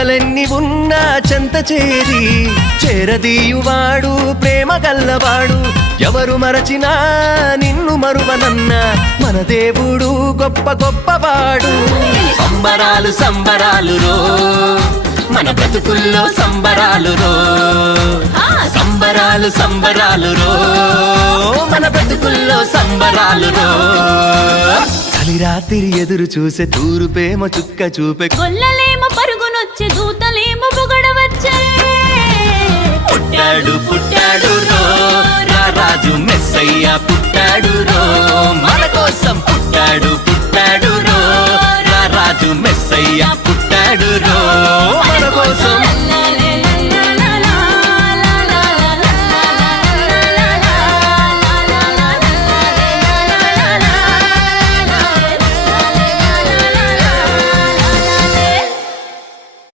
బాధలెన్ని ఉన్నా చెంత చేరి చేరదీయువాడు ప్రేమ గల్లవాడు. ఎవరు మరచినా నిన్ను మరువనన్న మన దేవుడు గొప్ప గొప్పవాడు. సంబరాలు సంబరాలు రో మన బ్రతుకుల్లో సంబరాలు రో, సంబరాలు సంబరాలు రో మన బ్రతుకుల్లో సంబరాలు రో. చలి రాత్రి ఎదురు చూసే తూరుపేమ చుక్క చూపే, కొల్లలేమో పరుగునొచ్చే దూతలేమో పొగడవచ్చే. పుట్టాడు పుట్టాడు రో రాజు మెస్సయ్య పుట్టాడు.